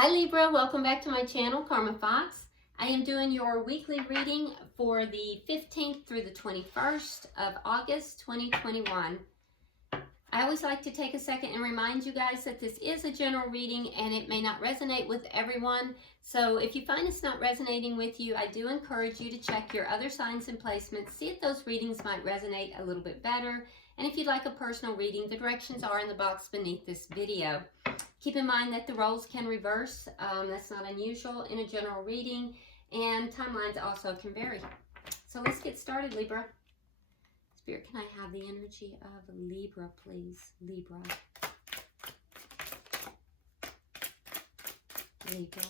Hi Libra, welcome back to my channel, Karma Fox. I am doing your weekly reading for the 15th through the 21st of August 2021. I always like to take a second and remind you guys that this is a general reading and it may not resonate with everyone. So if you find it's not resonating with you, I do encourage you to check your other signs and placements, see if those readings might resonate a little bit better. And if you'd like a personal reading, the directions are in the box beneath this video. Keep in mind that the roles can reverse. That's not unusual in a general reading, and timelines also can vary. So let's get started, Libra. Spirit, can I have the energy of Libra, please? Libra. Libra.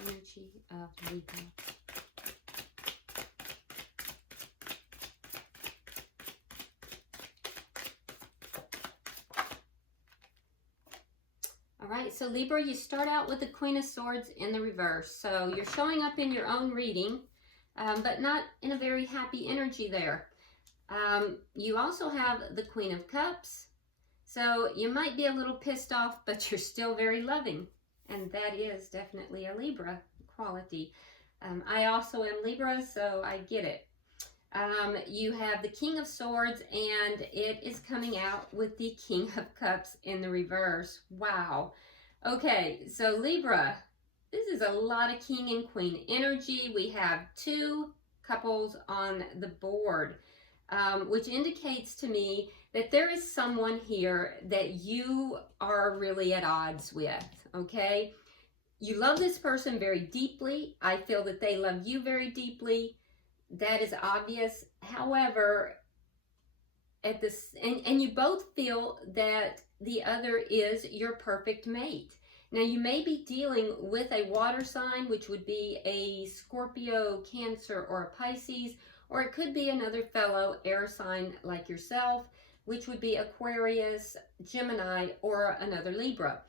Energy of Libra. Alright, so Libra, you start out with the Queen of Swords in the reverse. So you're showing up in your own reading, but not in a very happy energy there. You also have the Queen of Cups. So you might be a little pissed off, but you're still very loving. And that is definitely a Libra quality. I also am Libra, so I get it. You have the King of Swords, and it is coming out with the King of Cups in the reverse. Wow. Okay, so Libra, this is a lot of King and Queen energy. We have two couples on the board, which indicates to me that there is someone here that you are really at odds with, okay? You love this person very deeply. I feel that they love you very deeply. That is obvious. However, at this, and you both feel that the other is your perfect mate. Now, you may be dealing with a water sign, which would be a Scorpio, Cancer, or a Pisces, or it could be another fellow air sign like yourself, which would be Aquarius, Gemini, or another Libra.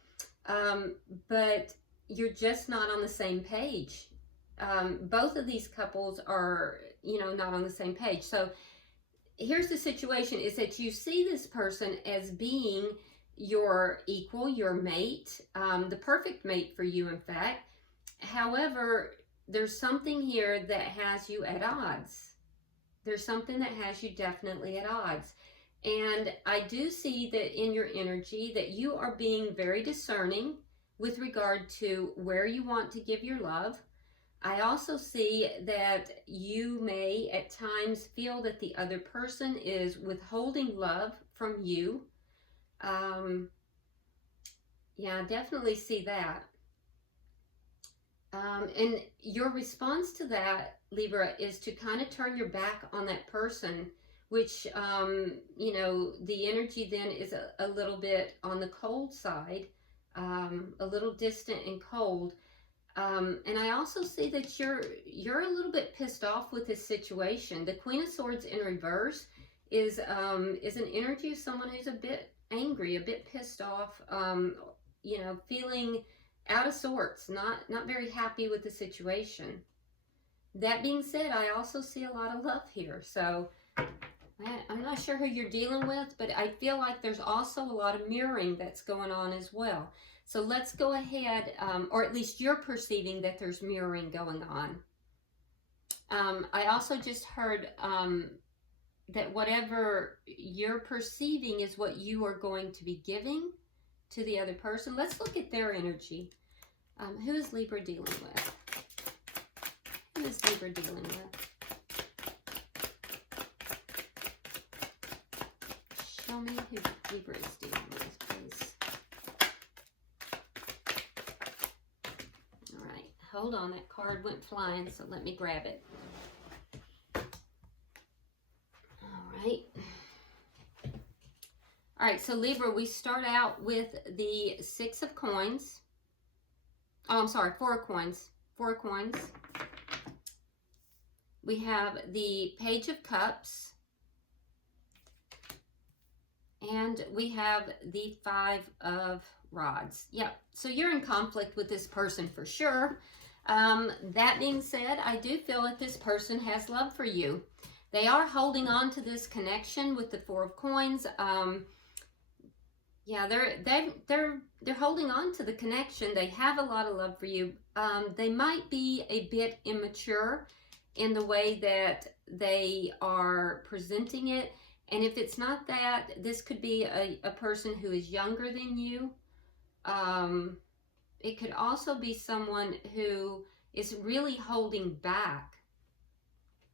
But you're just not on the same page. Both of these couples are, not on the same page. So here's the situation, is that you see this person as being your equal, your mate, the perfect mate for you, in fact. However, there's something here that has you at odds. There's something that has you definitely at odds. And I do see that in your energy that you are being very discerning with regard to where you want to give your love. I also see that you may at times feel that the other person is withholding love from you. Yeah, I definitely see that. And your response to that, Libra, is to kind of turn your back on that person, which, the energy then is a little bit on the cold side, a little distant and cold. And I also see that you're a little bit pissed off with this situation. The Queen of Swords in reverse is an energy of someone who's a bit angry, a bit pissed off, feeling out of sorts, not very happy with the situation. That being said, I also see a lot of love here. So I'm not sure who you're dealing with, but I feel like there's also a lot of mirroring that's going on as well. So let's go ahead, or at least you're perceiving that there's mirroring going on. I also just heard that whatever you're perceiving is what you are going to be giving to the other person. Let's look at their energy. Who is Libra dealing with? Who is Libra dealing with? Show me who Libra is dealing with, please. All right, hold on. That card went flying, so let me grab it. All right, so Libra, we start out with the Six of Coins. Oh, I'm sorry, Four of Coins. Four of Coins. We have the Page of Cups. And we have the Five of Rods. Yep, so you're in conflict with this person for sure. That being said, I do feel that this person has love for you. They are holding on to this connection with the Four of Coins. Yeah, they're holding on to the connection. They have a lot of love for you. They might be a bit immature in the way that they are presenting it. And if it's not that, this could be a person who is younger than you. It could also be someone who is really holding back.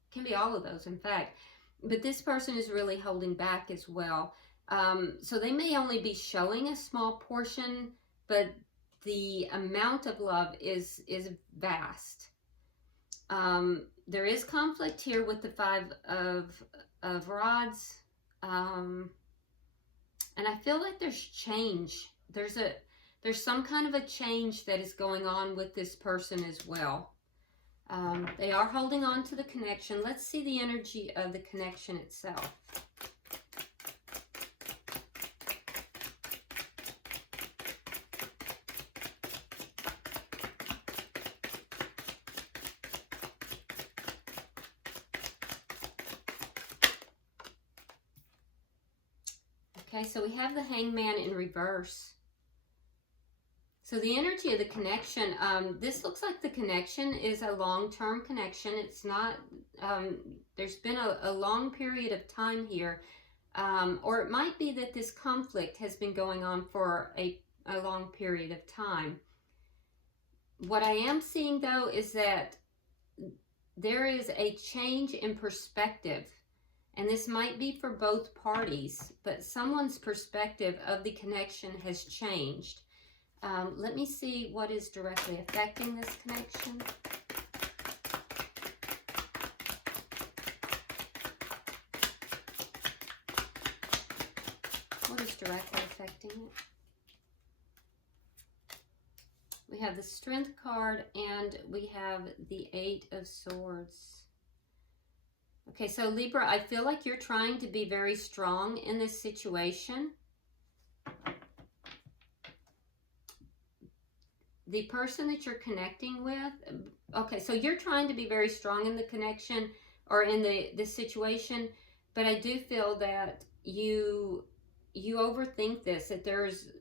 It can be all of those, in fact. But this person is really holding back as well. So they may only be showing a small portion, but the amount of love is vast. There is conflict here with the Five of Rods. And I feel like there's change. There's some kind of a change that is going on with this person as well. They are holding on to the connection. Let's see the energy of the connection itself. Okay, so we have the Hangman in reverse. So the energy of the connection, this looks like the connection is a long-term connection. It's not, there's been a long period of time here. Or it might be that this conflict has been going on for a long period of time. What I am seeing, though, is that there is a change in perspective. And this might be for both parties, but someone's perspective of the connection has changed. Let me see what is directly affecting this connection. What is directly affecting it? We have the Strength card and we have the Eight of Swords. Okay, so Libra, I feel like you're trying to be very strong in this situation. The person that you're connecting with, okay, so you're trying to be very strong in the connection or in the situation, but I do feel that you overthink this, that there's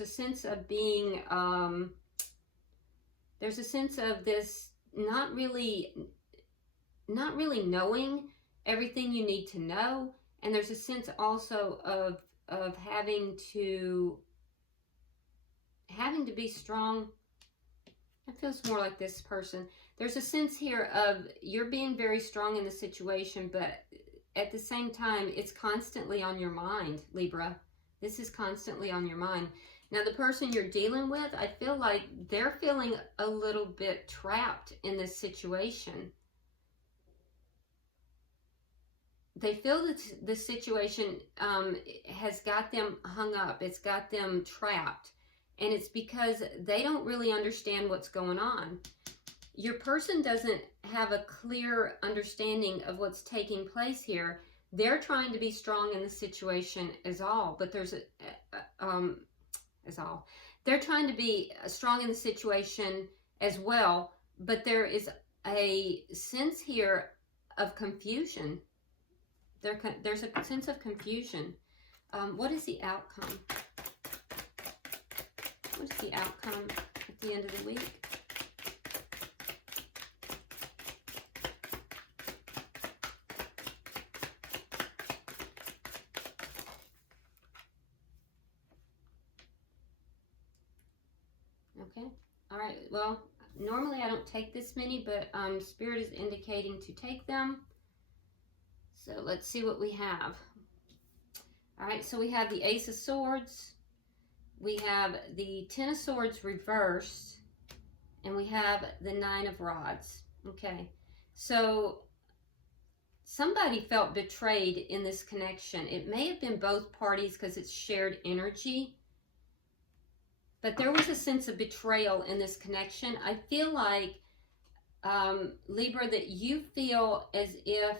a sense of being, there's a sense of this not really knowing everything you need to know, and there's a sense also of having to be strong. It feels more like this person. There's a sense here of you're being very strong in the situation, but at the same time, it's constantly on your mind, Libra. This is constantly on your mind. Now, the person you're dealing with, I feel like they're feeling a little bit trapped in this situation. They feel that the situation has got them hung up. It's got them trapped. And it's because they don't really understand what's going on. Your person doesn't have a clear understanding of what's taking place here. They're trying to be strong in the situation as all, but there's they're trying to be strong in the situation as well, but there is a sense here of confusion. There's a sense of confusion. What is the outcome? What is the outcome at the end of the week? Okay. All right. Well, normally I don't take this many, but Spirit is indicating to take them. So let's see what we have. All right, so we have the Ace of Swords. We have the Ten of Swords reversed. And we have the Nine of Rods. Okay, so somebody felt betrayed in this connection. It may have been both parties because it's shared energy. But there was a sense of betrayal in this connection. I feel like, Libra, that you feel as if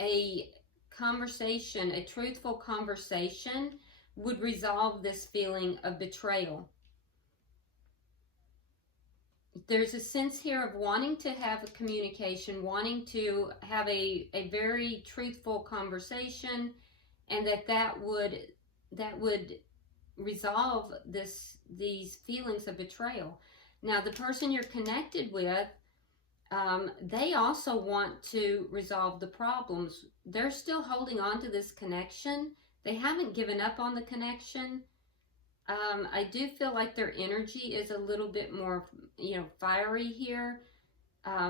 a conversation, a truthful conversation, would resolve this feeling of betrayal. There's a sense here of wanting to have a communication, wanting to have a very truthful conversation, and that would resolve these feelings of betrayal. Now, the person you're connected with, they also want to resolve the problems. They're still holding on to this connection. They haven't given up on the connection. I do feel like their energy is a little bit more, fiery here.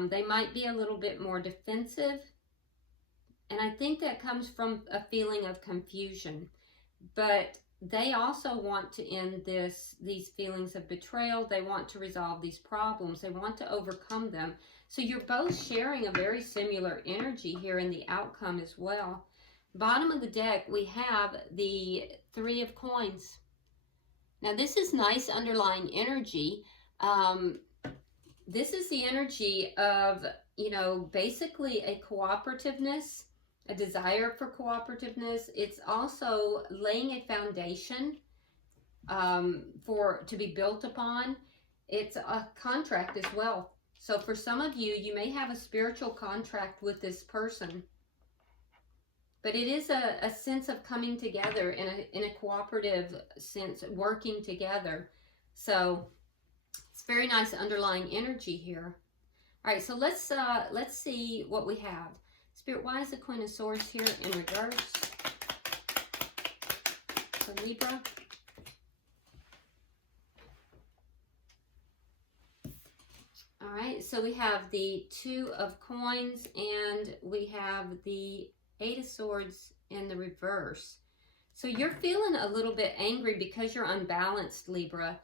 They might be a little bit more defensive. And I think that comes from a feeling of confusion. But they also want to end these feelings of betrayal. They want to resolve these problems. They want to overcome them. So you're both sharing a very similar energy here in the outcome as well. Bottom of the deck, we have the Three of Coins. Now, this is nice underlying energy. This is the energy of, basically a cooperativeness, a desire for cooperativeness. It's also laying a foundation to be built upon. It's a contract as well. So for some of you, you may have a spiritual contract with this person. But it is a sense of coming together in a cooperative sense, working together. So it's very nice underlying energy here. All right, so let's see what we have. Spirit, why is the Queen of Swords here in reverse? For Libra. All right, so we have the Two of Coins and we have the Eight of Swords in the reverse. So you're feeling a little bit angry because you're unbalanced, Libra.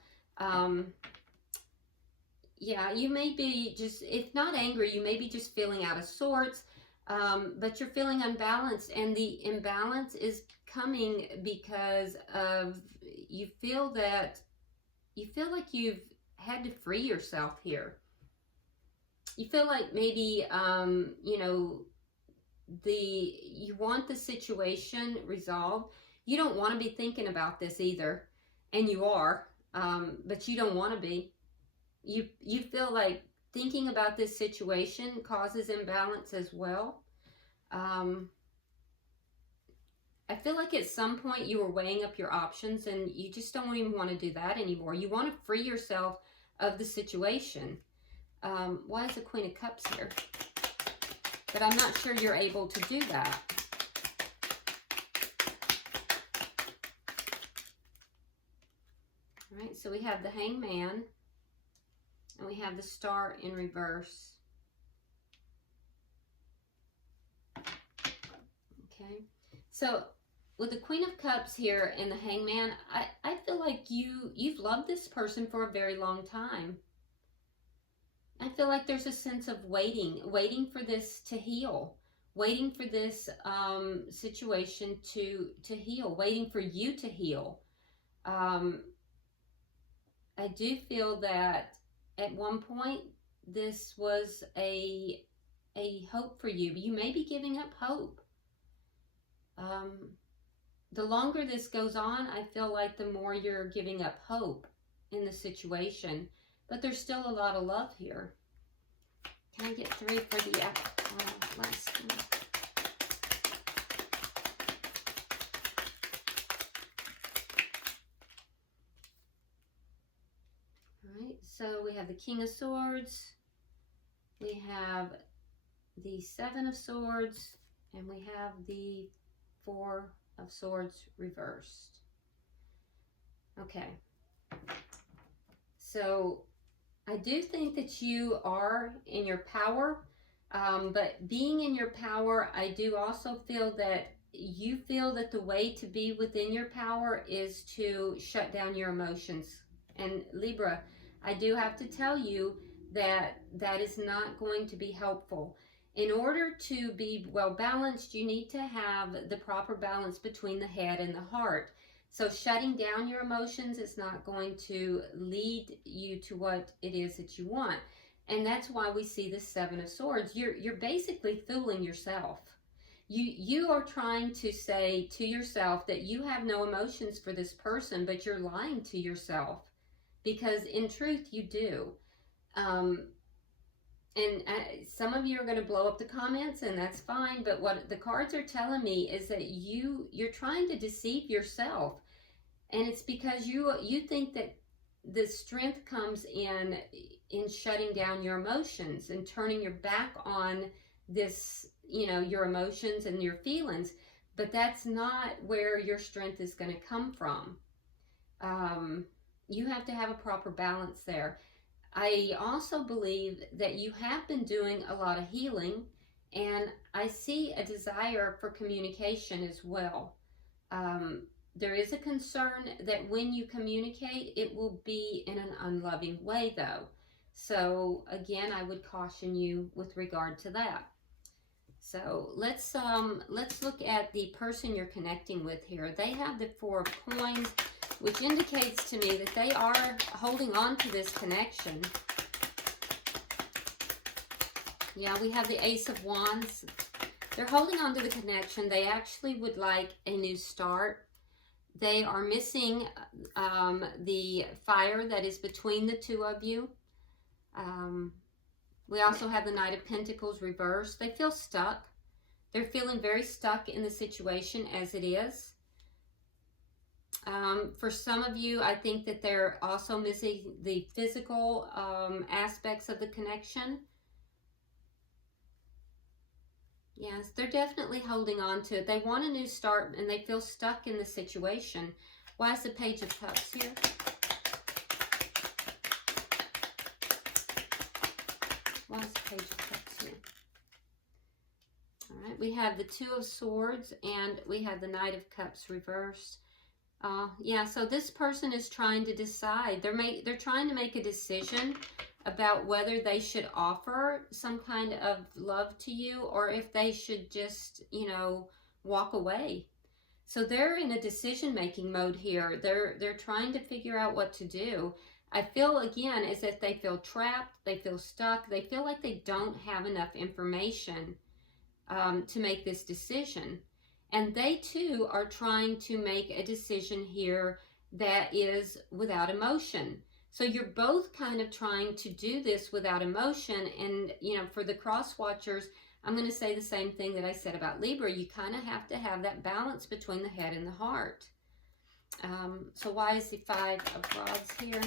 Yeah, you may be just, if not angry, you may be just feeling out of sorts, but you're feeling unbalanced, and the imbalance is coming because of you feel like you've had to free yourself here. You feel like maybe, you want the situation resolved. You don't want to be thinking about this either, and you are, but you don't want to be. You feel like thinking about this situation causes imbalance as well. I feel like at some point you were weighing up your options and you just don't even want to do that anymore. You want to free yourself of the situation. Why is the Queen of Cups here? But I'm not sure you're able to do that. All right, so we have the Hangman and we have the Star in reverse. Okay, so with the Queen of Cups here and the Hangman, I feel like you've loved this person for a very long time. I feel like there's a sense of waiting for this to heal, waiting for this situation to heal, waiting for you to heal. I do feel that at one point this was a hope for you. You may be giving up hope. The longer this goes on, I feel like the more you're giving up hope in the situation. But there's still a lot of love here. Can I get 3 for the last one? All right, so we have the King of Swords. We have the Seven of Swords. And we have the Four of Swords reversed. Okay. So I do think that you are in your power, but being in your power, I do also feel that you feel that the way to be within your power is to shut down your emotions. And Libra, I do have to tell you that that is not going to be helpful. In order to be well balanced, you need to have the proper balance between the head and the heart. So shutting down your emotions is not going to lead you to what it is that you want. And that's why we see the Seven of Swords. You're basically fooling yourself. You are trying to say to yourself that you have no emotions for this person, but you're lying to yourself. Because in truth, you do. And some of you are going to blow up the comments, and that's fine. But what the cards are telling me is that you're trying to deceive yourself. And it's because you think that the strength comes in shutting down your emotions and turning your back on this, you know, your emotions and your feelings. But that's not where your strength is going to come from. You have to have a proper balance there. I also believe that you have been doing a lot of healing, and I see a desire for communication as well. There is a concern that when you communicate, it will be in an unloving way, though. So again, I would caution you with regard to that. So let's look at the person you're connecting with here. They have the Four of Coins, which indicates to me that they are holding on to this connection. Yeah, we have the Ace of Wands. They're holding on to the connection. They actually would like a new start. They are missing the fire that is between the two of you. We also have the Knight of Pentacles reversed. They feel stuck. They're feeling very stuck in the situation as it is. For some of you, I think that they're also missing the physical aspects of the connection. Yes, they're definitely holding on to it. They want a new start and they feel stuck in the situation. Why is the Page of Cups here? Why is the Page of Cups here? All right, we have the Two of Swords and we have the Knight of Cups reversed. Yeah, so this person is trying to decide. They're trying to make a decision about whether they should offer some kind of love to you or if they should just, you know, walk away. So they're in a decision-making mode here. They're trying to figure out what to do. I feel, again, as if they feel trapped, they feel stuck, they feel like they don't have enough information to make this decision. And they, too, are trying to make a decision here that is without emotion. So you're both kind of trying to do this without emotion. And, you know, for the cross watchers, I'm going to say the same thing that I said about Libra. You kind of have to have that balance between the head and the heart. So why is the Five of Rods here?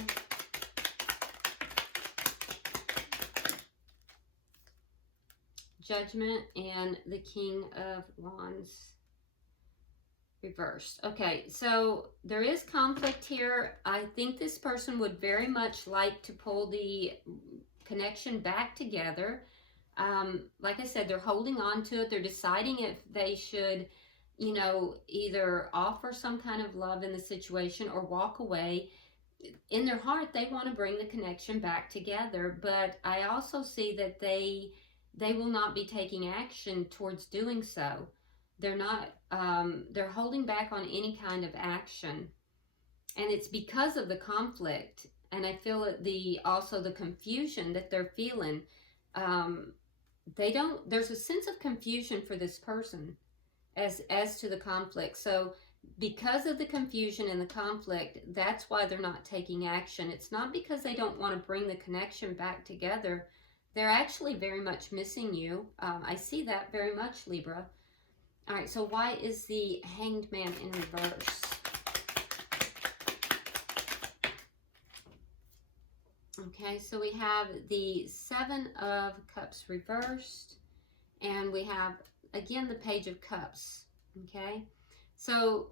Judgment and the King of Wands reversed. Okay, so there is conflict here. I think this person would very much like to pull the connection back together. Like I said, they're holding on to it. They're deciding if they should, you know, either offer some kind of love in the situation or walk away. In their heart, they want to bring the connection back together, but I also see that they will not be taking action towards doing so. They're not, they're holding back on any kind of action. And it's because of the conflict. And I feel also the confusion that they're feeling. There's a sense of confusion for this person as to the conflict. So because of the confusion and the conflict, that's why they're not taking action. It's not because they don't want to bring the connection back together. They're actually very much missing you. I see that very much, Libra. All right, so why is the Hanged Man in reverse? Okay, so we have the Seven of Cups reversed, and we have, again, the Page of Cups, okay? So,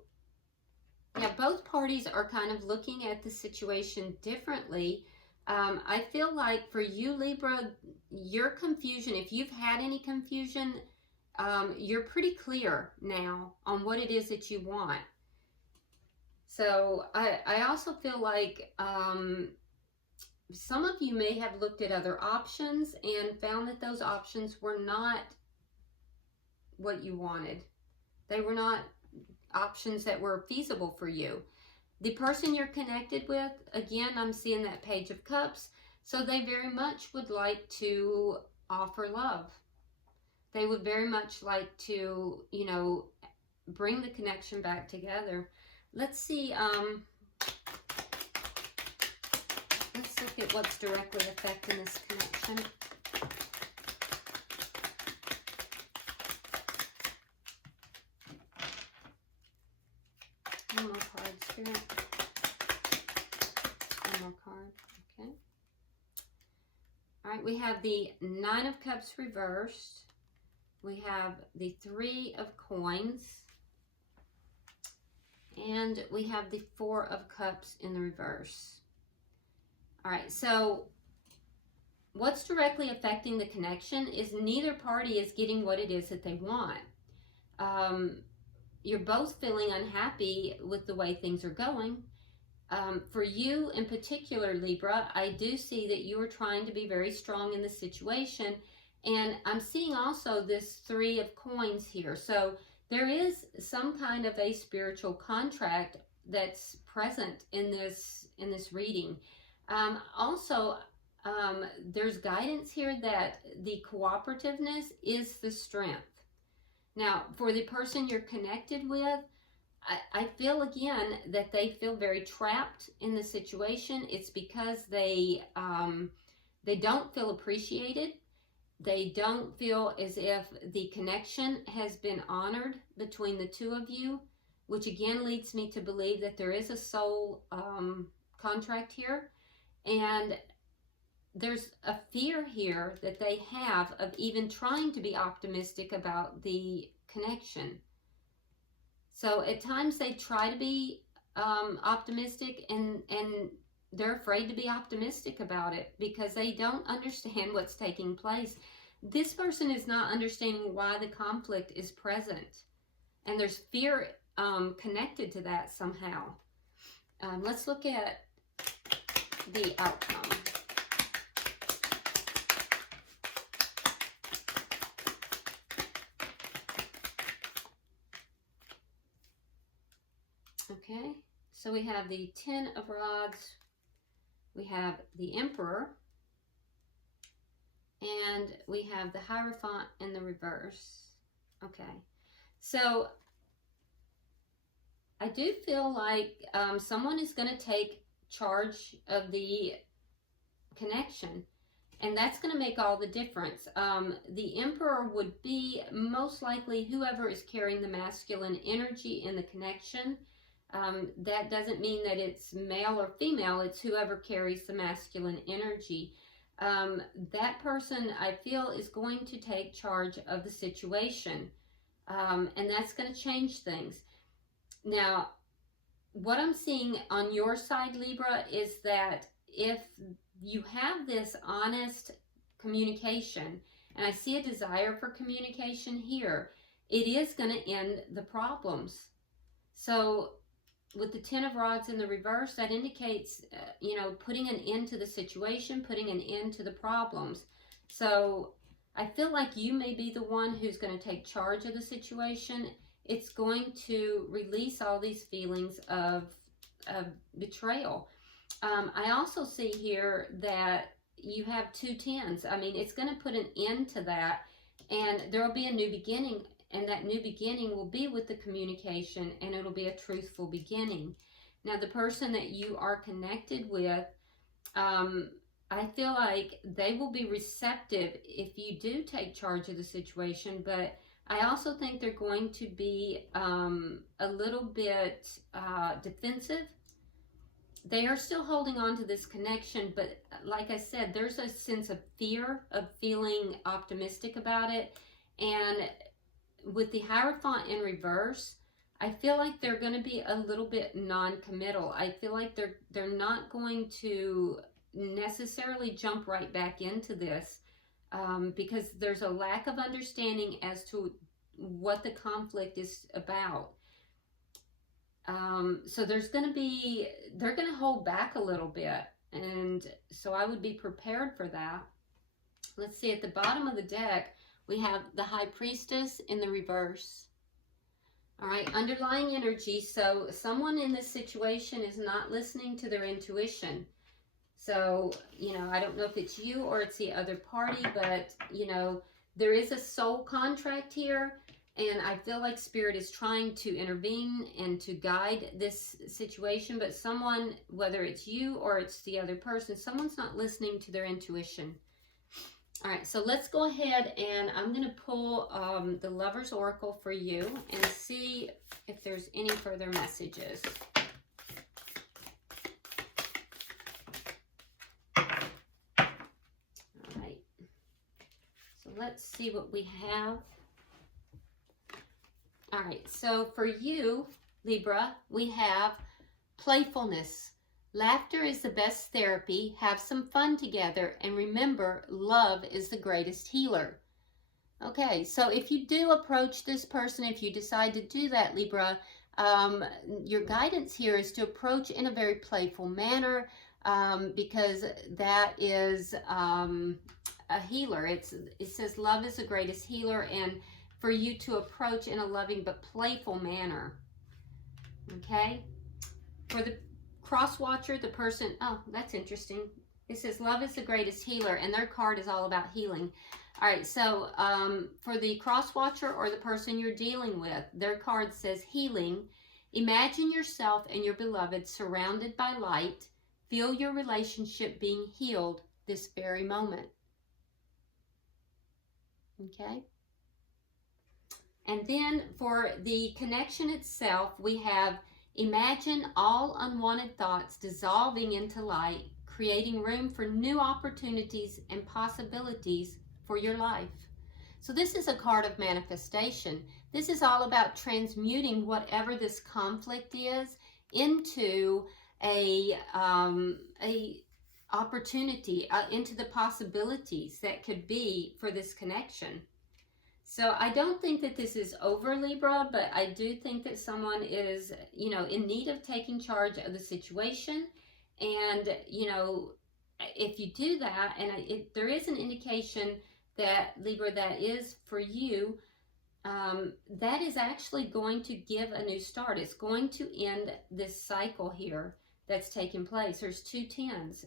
yeah, both parties are kind of looking at the situation differently. I feel like for you, Libra, your confusion, if you've had any confusion, you're pretty clear now on what it is that you want. So I also feel like some of you may have looked at other options and found that those options were not what you wanted. They were not options that were feasible for you. The person you're connected with, again, I'm seeing that Page of Cups, so they very much would like to offer love. They would very much like to, you know, bring the connection back together. Let's see, let's look at what's directly affecting this connection. card. Okay. All right, we have the Nine of Cups reversed. We have the Three of Coins. And we have the Four of Cups in the reverse. All right, so what's directly affecting the connection is neither party is getting what it is that they want. You're both feeling unhappy with the way things are going. For you in particular, Libra, I do see that you are trying to be very strong in the situation. And I'm seeing also this Three of Coins here. So there is some kind of a spiritual contract that's present in this reading. There's guidance here that the cooperativeness is the strength. Now, for the person you're connected with, I feel again that they feel very trapped in the situation. It's because they don't feel appreciated. They don't feel as if the connection has been honored between the two of you, which again leads me to believe that there is a soul contract here. And there's a fear here that they have of even trying to be optimistic about the connection. So at times they try to be optimistic and they're afraid to be optimistic about it because they don't understand what's taking place. This person is not understanding why the conflict is present. And there's fear connected to that somehow. Let's look at the outcome. Okay, so we have the Ten of Rods, we have the Emperor, and we have the Hierophant in the reverse. Okay, so I do feel like someone is going to take charge of the connection, and that's going to make all the difference. The Emperor would be most likely whoever is carrying the masculine energy in the connection. That doesn't mean that it's male or female, it's whoever carries the masculine energy. That person, I feel, is going to take charge of the situation, and that's going to change things. Now, what I'm seeing on your side, Libra, is that if you have this honest communication, and I see a desire for communication here, it is going to end the problems. So with the Ten of Rods in the reverse, that indicates, putting an end to the situation, putting an end to the problems. So I feel like you may be the one who's going to take charge of the situation. It's going to release all these feelings of betrayal. I also see here that you have two tens. I mean, it's going to put an end to that, and there will be a new beginning. And that new beginning will be with the communication, and it'll be a truthful beginning. Now, the person that you are connected with, I feel like they will be receptive if you do take charge of the situation, but I also think they're going to be a little bit defensive. They are still holding on to this connection, but like I said, there's a sense of fear of feeling optimistic about it. And with the Hierophant in reverse, I feel like they're going to be a little bit non-committal. I feel like they're not going to necessarily jump right back into this because there's a lack of understanding as to what the conflict is about. So they're going to hold back a little bit, and so I would be prepared for that. Let's see, at the bottom of the deck, we have the High Priestess in the reverse. All right, underlying energy. So someone in this situation is not listening to their intuition. So, I don't know if it's you or it's the other party, but, there is a soul contract here. And I feel like Spirit is trying to intervene and to guide this situation. But someone, whether it's you or it's the other person, someone's not listening to their intuition. All right, so let's go ahead and I'm going to pull the Lover's Oracle for you and see if there's any further messages. let's see what we have. All right, so for you, Libra, we have playfulness. Laughter is the best therapy. Have some fun together. And remember, love is the greatest healer. Okay, so if you do approach this person, if you decide to do that, Libra, your guidance here is to approach in a very playful manner, because that is a healer. It says love is the greatest healer, and for you to approach in a loving but playful manner. Okay, for the cross watcher, the person, oh, that's interesting. It says love is the greatest healer, and their card is all about healing. All right, so for the cross watcher or the person you're dealing with, their card says healing. Imagine yourself and your beloved surrounded by light. Feel your relationship being healed this very moment. Okay. And then for the connection itself, we have imagine all unwanted thoughts dissolving into light, creating room for new opportunities and possibilities for your life. So this is a card of manifestation. This is all about transmuting whatever this conflict is into a opportunity, into the possibilities that could be for this connection. So I don't think that this is over, Libra, but I do think that someone is, you know, in need of taking charge of the situation. And, you know, if you do that, and there is an indication that, Libra, that is for you, that is actually going to give a new start. It's going to end this cycle here that's taking place. There's 2 tens.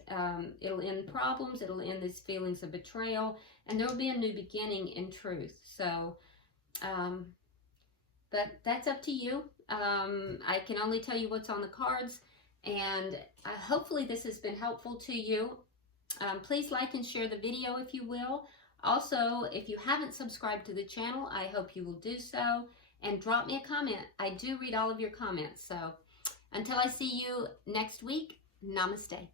It'll end problems, it'll end these feelings of betrayal, and there will be a new beginning in truth. So, but that's up to you. I can only tell you what's on the cards, and hopefully this has been helpful to you. Please like and share the video if you will. Also, if you haven't subscribed to the channel, I hope you will do so, and drop me a comment. I do read all of your comments. So until I see you next week, namaste.